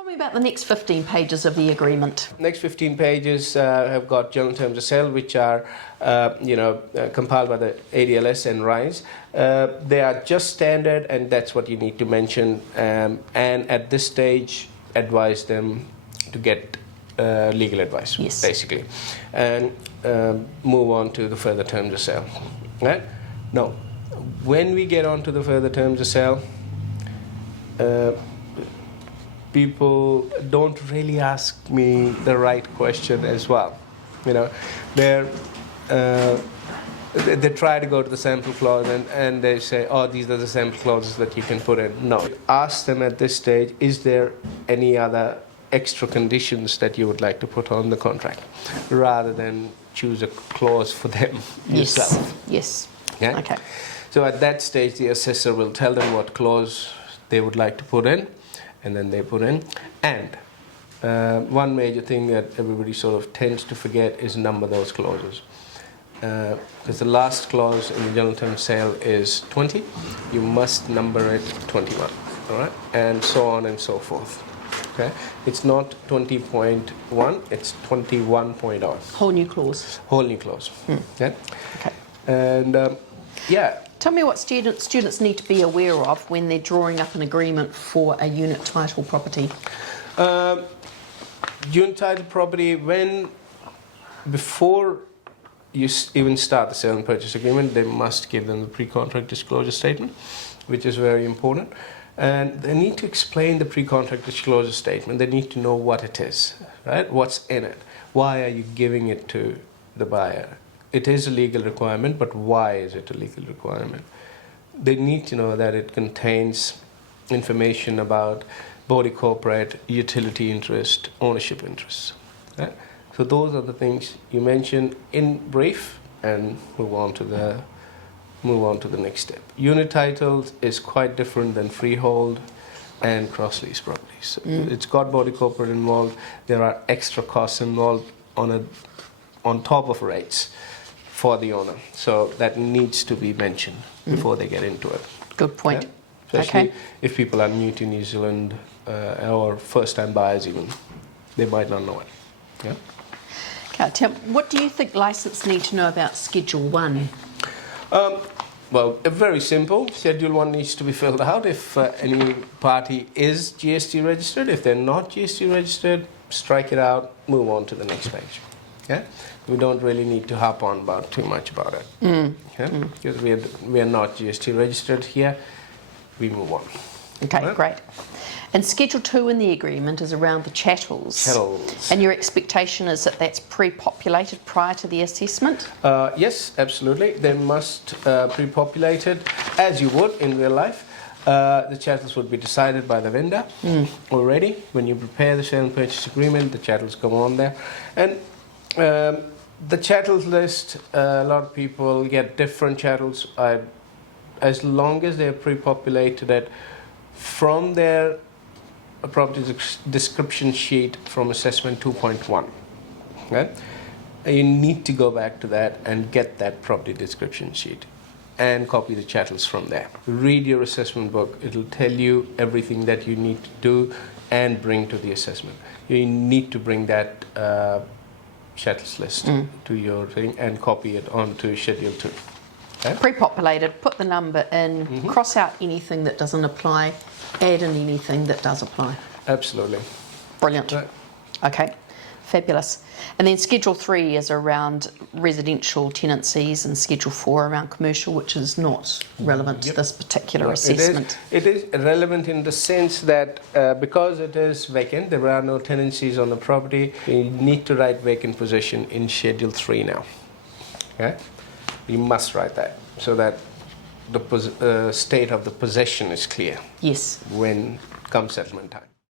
Tell me about the next 15 pages of the agreement. Next 15 pages have got general terms of sale, which are compiled by the ADLS and RISE. They are just standard, and that's what you need to mention. And at this stage, advise them to get legal advice, yes, basically, and move on to the further terms of sale. Right? Now, when we get on to the further terms of sale, people don't really ask me the right question as well. You know, they try to go to the sample clause and they say, oh, these are the sample clauses that you can put in. No. Ask them at this stage, is there any other extra conditions that you would like to put on the contract, rather than choose a clause for them yourself. Yes. Okay? Okay. So at that stage, the assessor will tell them what clause they would like to put in, and then they put in. And one major thing that everybody sort of tends to forget is number those clauses. Because the last clause in the general term of sale is 20, you must number it 21, all right? And so on and so forth. Okay? It's not 20.1, it's 21.0. Whole new clause. Whole new clause. Okay? Okay. And yeah. Tell me what students need to be aware of when they're drawing up an agreement for a unit title property. Unit title property, before you even start the sale and purchase agreement, they must give them the pre-contract disclosure statement, which is very important. And they need to explain the pre-contract disclosure statement. They need to know what it is, right? What's in it? Why are you giving it to the buyer? It is a legal requirement, but why is it a legal requirement? They need to know that it contains information about body corporate, utility interest, ownership interests. Right? So those are the things you mention in brief, and move on to the next step. Unit titles is quite different than freehold and cross-lease properties. It's got body corporate involved. There are extra costs involved on top of rates for the owner. So that needs to be mentioned before they get into it. Good point. Yeah? Especially if people are new to New Zealand or first-time buyers even. They might not know it. Yeah? Okay, Tim, what do you think licensed need to know about Schedule 1? Well, very simple. Schedule 1 needs to be filled out if any party is GST registered. If they're not GST registered, strike it out, move on to the next page. Okay? We don't really need to harp on about too much about it. Okay? Because we are not GST registered here, we move on. Okay, right? Great. And Schedule 2 in the agreement is around the chattels. Chattels. And your expectation is that that's pre-populated prior to the assessment? Yes, absolutely. They must pre-populate it, as you would in real life. The chattels would be decided by the vendor already. When you prepare the sale and purchase agreement, the chattels go on there. And the chattels list, a lot of people get different chattels. As long as they're pre-populated it from their property description sheet from assessment 2.1. Okay? You need to go back to that and get that property description sheet and copy the chattels from there. Read your assessment book. It'll tell you everything that you need to do and bring to the assessment. You need to bring that chattels list to your thing and copy it onto Schedule 2. Okay? Pre-populated, put the number in, cross out anything that doesn't apply, add in anything that does apply. Absolutely. Brilliant. Right. Okay, fabulous. And then Schedule 3 is around residential tenancies and Schedule 4 around commercial, which is not relevant to this particular assessment. It is relevant in the sense that because it is vacant, there are no tenancies on the property, you need to write vacant possession in Schedule 3 now. Okay? You must write that so that the state of the possession is clear. Yes. When comes settlement time.